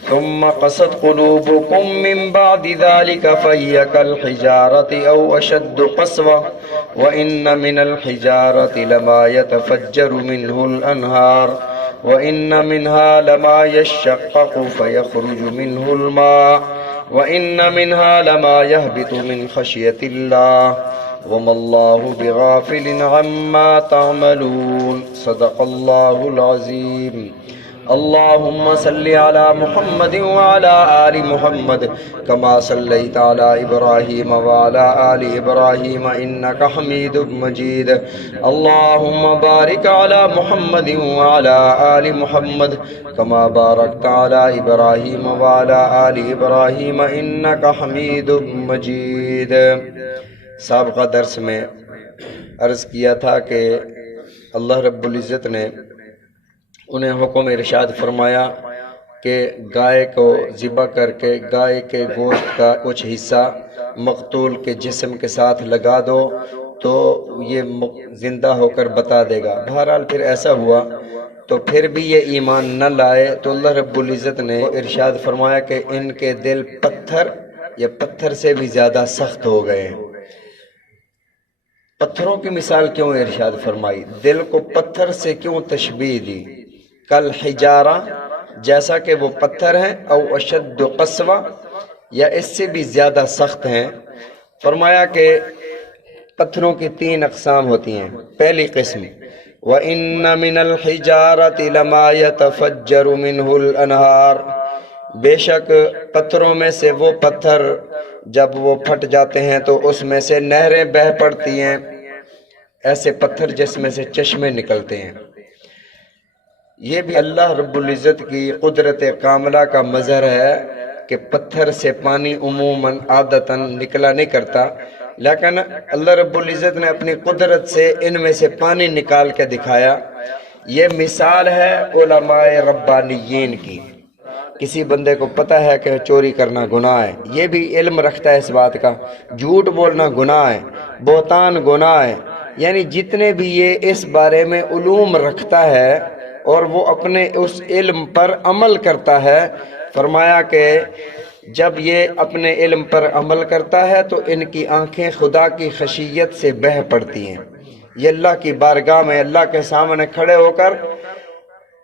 ثم قست قلوبكم من بعد ذلك فهي كالحجارة أو أشد قسوة وإن من الحجارة لما يتفجر منه الأنهار وإن منها لما يشقق فيخرج منه الماء وإن منها لما يهبط من خشية الله وما الله بغافل عما تعملون صدق الله العظيم. اللهم صل على محمد وعلى آل محمد كما صليت على إبراهيم وعلى آل إبراهيم إنك حميد مجيد. اللهم بارك على محمد وعلى آل محمد كما باركت على إبراهيم وعلى آل إبراهيم إنك حميد مجيد. سابقہ درس میں عرض کیا تھا کہ اللہ رب العزت نے انہیں حکم ارشاد فرمایا کہ گائے کو ذبح کر کے گائے کے گوشت کا کچھ حصہ مقتول کے جسم کے ساتھ لگا دو تو یہ زندہ ہو کر بتا دے گا. بہرحال پھر ایسا ہوا تو پھر بھی یہ ایمان نہ لائے تو اللہ رب العزت نے ارشاد فرمایا کہ ان کے دل پتھر یا پتھر سے بھی زیادہ سخت ہو گئے. پتھروں کی مثال کیوں ارشاد فرمائی؟ دل کو پتھر سے کیوں تشبیہ دی؟ کل حجارہ جیسا کہ وہ پتھر ہیں، او اشد قسوہ یا اس سے بھی زیادہ سخت ہیں. فرمایا کہ پتھروں کی 3 اقسام ہوتی ہیں. پہلی قسم وَإِنَّ مِنَ الْحِجَارَةِ لَمَا يَتَفَجَّرُ مِنْهُ الْأَنْهَارُ، بے شک پتھروں میں سے وہ پتھر جب وہ پھٹ جاتے ہیں تو اس میں سے نہریں بہہ پڑتی ہیں. ایسے پتھر جس میں سے چشمے نکلتے ہیں. یہ بھی اللہ رب العزت کی قدرت کاملہ کا مظہر ہے کہ پتھر سے پانی عموماً عادتاً نکلا نہیں کرتا، لیکن اللہ رب العزت نے اپنی قدرت سے ان میں سے پانی نکال کے دکھایا. یہ مثال ہے علماء ربانیین کی. کسی بندے کو پتہ ہے کہ چوری کرنا گناہ ہے، یہ بھی علم رکھتا ہے اس بات کا، جھوٹ بولنا گناہ ہے، بہتان گناہ ہے، یعنی جتنے بھی یہ اس بارے میں علوم رکھتا ہے اور وہ اپنے اس علم پر عمل کرتا ہے. فرمایا کہ جب یہ اپنے علم پر عمل کرتا ہے تو ان کی آنکھیں خدا کی خشیت سے بہہ پڑتی ہیں. یہ اللہ کی بارگاہ میں اللہ کے سامنے کھڑے ہو کر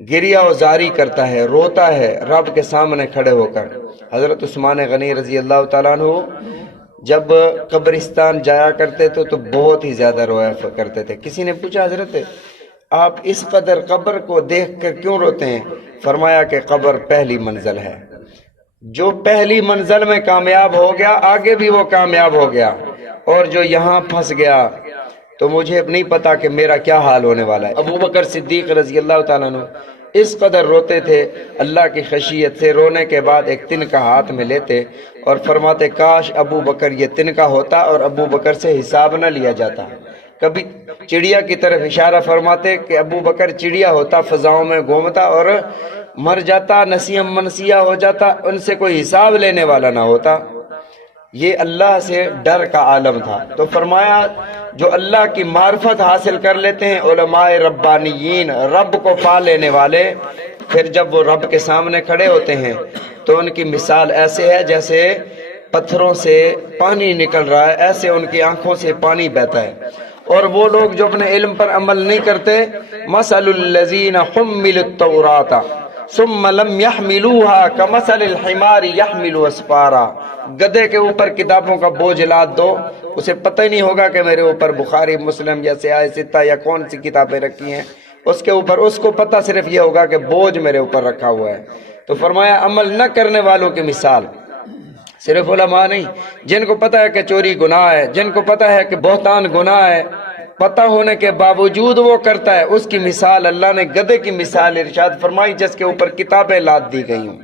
گریہ و زاری کرتا ہے، روتا ہے رب کے سامنے کھڑے ہو کر. حضرت عثمان غنی رضی اللہ تعالیٰ عنہ جب قبرستان جایا کرتے تھے تو بہت ہی زیادہ رویا کرتے تھے. کسی نے پوچھا حضرت آپ اس قدر قبر کو دیکھ کر کیوں روتے ہیں؟ فرمایا کہ قبر پہلی منزل ہے، جو پہلی منزل میں کامیاب ہو گیا آگے بھی وہ کامیاب ہو گیا، اور جو یہاں پھنس گیا تو مجھے نہیں پتا کہ میرا کیا حال ہونے والا ہے. ابو بکر صدیق رضی اللہ تعالیٰ عنہ اس قدر روتے تھے اللہ کی خشیت سے. رونے کے بعد ایک تنکا ہاتھ میں لیتے اور فرماتے کاش ابو بکر یہ تنکا ہوتا اور ابو بکر سے حساب نہ لیا جاتا. کبھی چڑیا کی طرف اشارہ فرماتے کہ ابو بکر چڑیا ہوتا، فضاؤں میں گھومتا اور مر جاتا، نسیم منسیہ ہو جاتا، ان سے کوئی حساب لینے والا نہ ہوتا. یہ اللہ سے ڈر کا عالم تھا. تو فرمایا جو اللہ کی معرفت حاصل کر لیتے ہیں علماء ربانیین، رب کو پا لینے والے، پھر جب وہ رب کے سامنے کھڑے ہوتے ہیں تو ان کی مثال ایسے ہے جیسے پتھروں سے پانی نکل رہا ہے، ایسے ان کی آنکھوں سے پانی بہتا ہے. اور وہ لوگ جو اپنے علم پر عمل نہیں کرتے، مثل الذین حملوا التوراۃ ثم لم يحملوها كمثل الحمار يحمل اسفارا. گدھے کے اوپر کتابوں کا بوجھ لاد دو، اسے پتہ ہی نہیں ہوگا کہ میرے اوپر بخاری مسلم یا سیاہ ستہ یا کون سی کتابیں رکھی ہیں. اس کے اوپر اس کو پتہ صرف یہ ہوگا کہ بوجھ میرے اوپر رکھا ہوا ہے. تو فرمایا عمل نہ کرنے والوں کی مثال صرف علماء نہیں، جن کو پتہ ہے کہ چوری گناہ ہے، جن کو پتہ ہے کہ بہتان گناہ ہے، پتہ ہونے کے باوجود وہ کرتا ہے، اس کی مثال اللہ نے گدھے کی مثال ارشاد فرمائی جس کے اوپر کتابیں لاد دی گئی ہوں.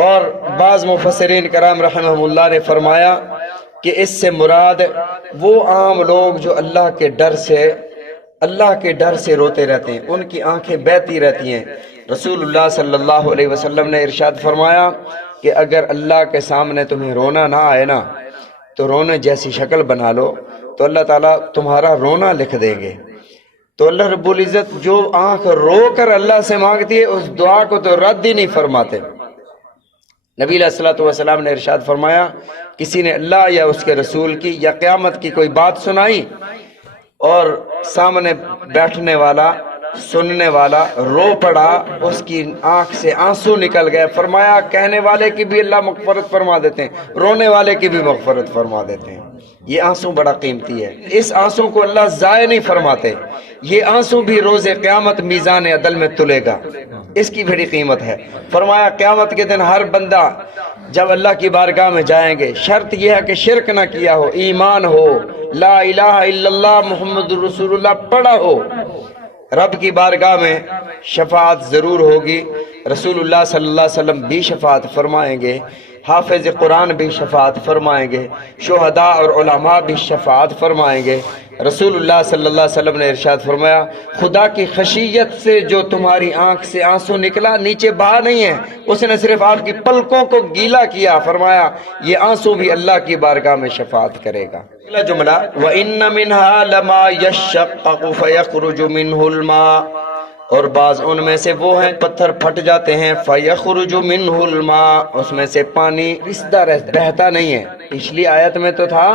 اور بعض مفسرین کرام رحمہم اللہ نے فرمایا کہ اس سے مراد وہ عام لوگ جو اللہ کے ڈر سے روتے رہتے ہیں، ان کی آنکھیں بہتی رہتی ہیں۔ رسول اللہ صلی اللہ علیہ وسلم نے ارشاد فرمایا کہ اگر اللہ کے سامنے تمہیں رونا نہ آئے نا تو رونے جیسی شکل بنا لو، تو اللہ تعالیٰ تمہارا رونا لکھ دیں گے۔ تو اللہ رب العزت جو آنکھ رو کر اللہ سے مانگتی ہے اس دعا کو تو رد ہی نہیں فرماتے۔ نبی علیہ الصلوۃ والسلام نے ارشاد فرمایا، کسی نے اللہ یا اس کے رسول کی یا قیامت کی کوئی بات سنائی اور سامنے بیٹھنے والا سننے والا رو پڑا، اس کی آنکھ سے آنسو نکل گئے، فرمایا کہنے والے کی بھی اللہ مغفرت فرما دیتے ہیں، رونے والے کی بھی مغفرت فرما دیتے ہیں۔ یہ آنسو بڑا قیمتی ہے، اس آنسو کو اللہ ضائع نہیں فرماتے، یہ آنسو بھی روز قیامت میزان عدل میں تلے گا، اس کی بڑی قیمت ہے۔ فرمایا قیامت کے دن ہر بندہ جب اللہ کی بارگاہ میں جائیں گے، شرط یہ ہے کہ شرک نہ کیا ہو، ایمان ہو، لا الہ الا اللہ محمد رسول اللہ پڑھا ہو، رب کی بارگاہ میں شفاعت ضرور ہوگی۔ رسول اللہ صلی اللہ علیہ وسلم بھی شفاعت فرمائیں گے، حافظ قرآن بھی شفاعت فرمائیں گے، شہداء اور علماء بھی شفاعت فرمائیں گے۔ رسول اللہ صلی اللہ علیہ وسلم نے ارشاد فرمایا، خدا کی خشیت سے جو تمہاری آنکھ سے آنسو نکلا نیچے بہا نہیں ہے، اس نے صرف آپ کی پلکوں کو گیلا کیا، فرمایا یہ آنسو بھی اللہ کی بارگاہ میں شفاعت کرے گا۔ اگلا جملہ وَإِنَّ مِنْهَا لَمَا يَشَّقَّقُ فَيَخْرُجُ مِنْهُ الْمَاءُ، اور بعض ان میں سے وہ ہیں پتھر پھٹ جاتے ہیں، فَيَخْرُجُ مِنْهُ الْمَاءُ، اس میں سے پانی رستا بہتا نہیں ہے۔ پچھلی آیت میں تو تھا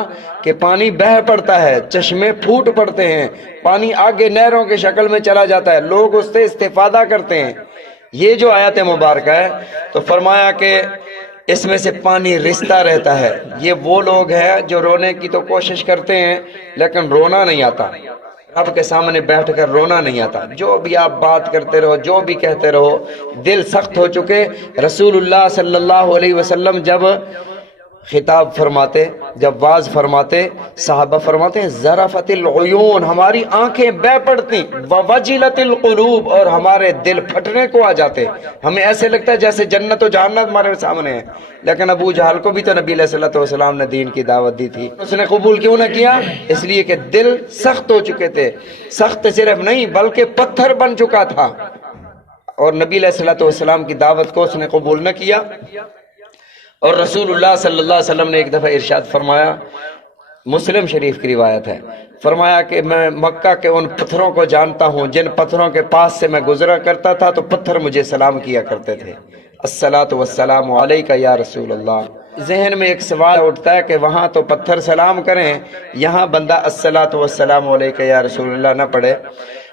کہ پانی بہہ پڑتا ہے، چشمے پھوٹ پڑتے ہیں، پانی آگے نہروں کے شکل میں چلا جاتا ہے، لوگ اس سے استفادہ کرتے ہیں۔ یہ جو آیت مبارکہ ہے تو فرمایا کہ اس میں سے پانی رستا رہتا ہے۔ یہ وہ لوگ ہیں جو رونے کی تو کوشش کرتے ہیں لیکن رونا نہیں آتا، رب کے سامنے بیٹھ کر رونا نہیں آتا، جو بھی آپ بات کرتے رہو، جو بھی کہتے رہو، دل سخت ہو چکے۔ رسول اللہ صلی اللہ علیہ وسلم جب خطاب فرماتے، جب واز فرماتے، صحابہ فرماتے ہیں ذرفت العیون، ہماری آنکھیں بہہ پڑتی، ووجلت القلوب، اور ہمارے دل پھٹنے کو آ جاتے، ہمیں ایسے لگتا ہے جیسے جنت و جہنم ہمارے سامنے ہے۔ لیکن ابو جہل کو بھی تو نبی علیہ الصلوۃ والسلام نے دین کی دعوت دی تھی، اس نے قبول کیوں نہ کیا؟ اس لیے کہ دل سخت ہو چکے تھے، سخت صرف نہیں بلکہ پتھر بن چکا تھا، اور نبی علیہ الصلوۃ والسلام کی دعوت کو اس نے قبول نہ کیا۔ اور رسول اللہ صلی اللہ علیہ وسلم نے ایک دفعہ ارشاد فرمایا، مسلم شریف کی روایت ہے، فرمایا کہ میں مکہ کے ان پتھروں کو جانتا ہوں جن پتھروں کے پاس سے میں گزرا کرتا تھا تو پتھر مجھے سلام کیا کرتے تھے، الصلاۃ والسلام علیک یا رسول اللہ۔ ذہن میں ایک سوال اٹھتا ہے کہ وہاں تو پتھر سلام کریں، یہاں بندہ الصلاۃ والسلام علیک یا رسول اللہ نہ پڑھے۔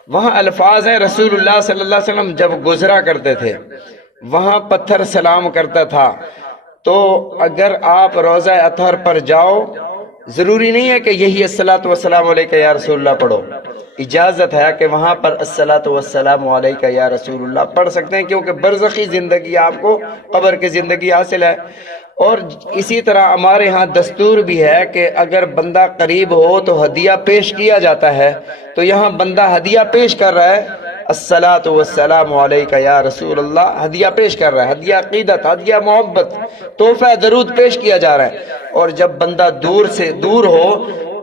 وہاں الفاظ ہیں رسول اللہ صلی اللہ علیہ وسلم جب گزرا کرتے تھے وہاں پتھر سلام کرتا تھا۔ تو اگر آپ روضہ اطہر پر جاؤ، ضروری نہیں ہے کہ یہی الصلاۃ والسلام علیک یا رسول اللہ پڑھو، اجازت ہے کہ وہاں پر الصلاۃ والسلام علیک یا رسول اللہ پڑھ سکتے ہیں، کیونکہ برزخی زندگی آپ کو قبر کی زندگی حاصل ہے۔ اور اسی طرح ہمارے ہاں دستور بھی ہے کہ اگر بندہ قریب ہو تو ہدیہ پیش کیا جاتا ہے، تو یہاں بندہ ہدیہ پیش کر رہا ہے، الصلاۃ والسلام علیک یا رسول اللہ، ہدیہ پیش کر رہا ہے، ہدیہ عقیدت، ہدیہ محبت، تحفہ درود پیش کیا جا رہا ہے۔ اور جب بندہ دور سے دور ہو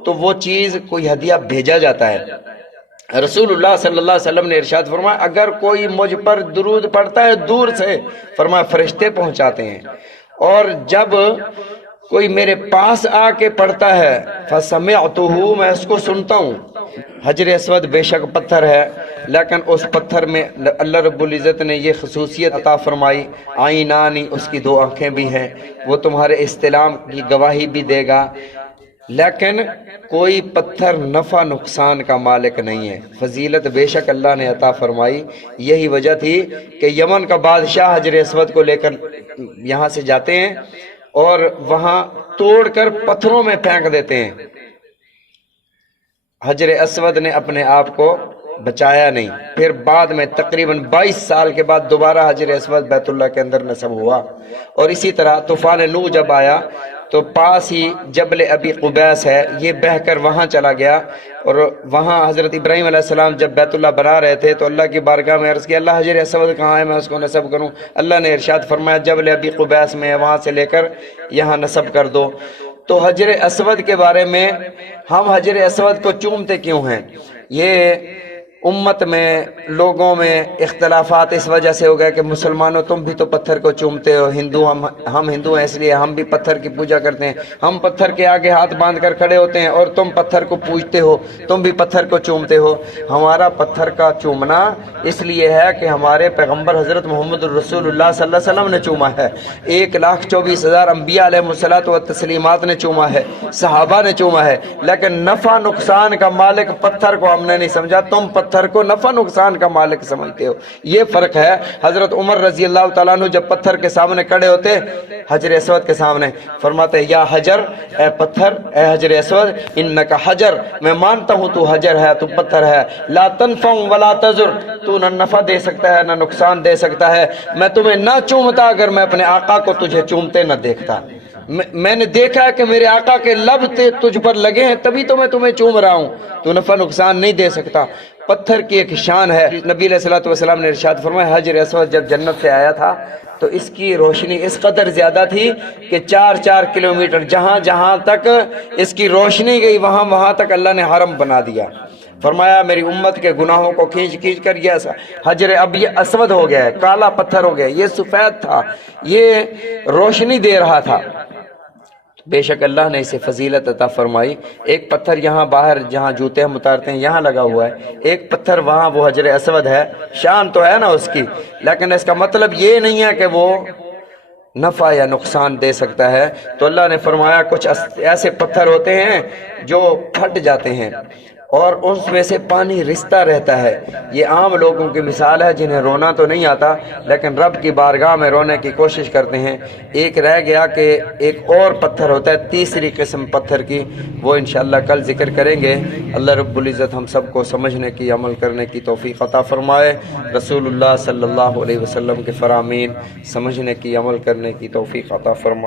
تو وہ چیز کوئی ہدیہ بھیجا جاتا ہے۔ رسول اللہ صلی اللہ علیہ وسلم نے ارشاد فرمایا، اگر کوئی مجھ پر درود پڑھتا ہے دور سے، فرمایا فرشتے پہنچاتے ہیں، اور جب کوئی میرے پاس آ کے پڑھتا ہے فَسَمِعْتُهُ، میں اس کو سنتا ہوں۔ حجر اسود بے شک پتھر ہے، لیکن اس پتھر میں اللہ رب العزت نے یہ خصوصیت عطا فرمائی، عینانی، اس کی دو آنکھیں بھی ہیں، وہ تمہارے استلام کی گواہی بھی دے گا، لیکن کوئی پتھر نفع نقصان کا مالک نہیں ہے۔ فضیلت بے شک اللہ نے عطا فرمائی، یہی وجہ تھی کہ یمن کا بادشاہ حجر اسود کو لے کر یہاں سے جاتے ہیں اور وہاں توڑ کر پتھروں میں پھینک دیتے ہیں۔ حجر اسود نے اپنے آپ کو بچایا نہیں، پھر بعد میں تقریباً 22 سال کے بعد دوبارہ حجر اسود بیت اللہ کے اندر نصب ہوا۔ اور اسی طرح طوفان نوح جب آیا تو پاس ہی جبل ابی قبیس ہے، یہ بہہ کر وہاں چلا گیا، اور وہاں حضرت ابراہیم علیہ السلام جب بیت اللہ بنا رہے تھے تو اللہ کی بارگاہ میں عرض کیا اللہ حجر اسود کہاں ہے، میں اس کو نصب کروں؟ اللہ نے ارشاد فرمایا جبل ابی قبیس میں ہے، وہاں سے لے کر یہاں نصب کر دو۔ تو حجر اسود کے بارے میں ہم حجر اسود کو چومتے کیوں ہیں؟ یہ امت میں لوگوں میں اختلافات اس وجہ سے ہو گئے کہ مسلمانوں تم بھی تو پتھر کو چومتے ہو، ہندو ہم ہندو ہیں اس لیے ہم بھی پتھر کی پوجا کرتے ہیں، ہم پتھر کے آگے ہاتھ باندھ کر کھڑے ہوتے ہیں اور تم پتھر کو پوجتے ہو، تم بھی پتھر کو چومتے ہو۔ ہمارا پتھر کا چومنا اس لیے ہے کہ ہمارے پیغمبر حضرت محمد الرسول اللہ صلی اللہ علیہ وسلم نے چوما ہے، 1,24,000 انبیاء علیہ الصلوۃ والتسلیمات نے چوما ہے، صحابہ نے چوما ہے، لیکن نفع نقصان کا مالک پتھر کو ہم نے نہیں سمجھا، تم پتھر کو نفع نقصان کا مالک سمجھتے ہو۔ یہ فرق ہے۔ حضرت عمر رضی اللہ تعالیٰ عنہ جب پتھر کے سامنے کھڑے ہوتے، حجر اسود کے سامنے، فرماتے یا حجر، اے پتھر، اے حجر اسود، انکا حجر، میں مانتا ہوں تو حجر ہے، تو پتھر ہے، لا تنفع ولا تضر، تو نہ نفع دے سکتا ہے نہ نقصان دے سکتا ہے، میں تمہیں نہ چومتا اگر میں اپنے آقا کو تجھے چومتے نہ دیکھتا، میں نے دیکھا ہے کہ میرے آقا کے لب تجھ پر لگے ہیں تبھی تو میں تمہیں چوم رہا ہوں، تو نفع نقصان نہیں دے سکتا۔ پتھر کی ایک شان ہے، نبی علیہ الصلوۃ والسلام نے ارشاد فرمایا حجر اسود جب جنت سے آیا تھا تو اس کی روشنی اس قدر زیادہ تھی کہ 4 کلومیٹر جہاں جہاں تک اس کی روشنی گئی وہاں وہاں تک اللہ نے حرم بنا دیا۔ فرمایا میری امت کے گناہوں کو کھینچ کھینچ کر یہ حجر اب یہ اسود ہو گیا ہے، کالا پتھر ہو گیا، یہ سفید تھا، یہ روشنی دے رہا تھا۔ بے شک اللہ نے اسے فضیلت عطا فرمائی۔ ایک پتھر یہاں باہر جہاں جوتے ہم اتارتے ہیں یہاں لگا ہوا ہے، ایک پتھر وہاں وہ حجر اسود ہے، شان تو ہے نا اس کی، لیکن اس کا مطلب یہ نہیں ہے کہ وہ نفع یا نقصان دے سکتا ہے۔ تو اللہ نے فرمایا کچھ ایسے پتھر ہوتے ہیں جو پھٹ جاتے ہیں اور اس میں سے پانی رستا رہتا ہے، یہ عام لوگوں کی مثال ہے جنہیں رونا تو نہیں آتا لیکن رب کی بارگاہ میں رونے کی کوشش کرتے ہیں۔ ایک رہ گیا کہ ایک اور پتھر ہوتا ہے، تیسری قسم پتھر کی، وہ انشاءاللہ کل ذکر کریں گے۔ اللہ رب العزت ہم سب کو سمجھنے کی، عمل کرنے کی توفیق عطا فرمائے۔ رسول اللہ صلی اللہ علیہ وسلم کے فرامین سمجھنے کی، عمل کرنے کی توفیق عطا فرمائے۔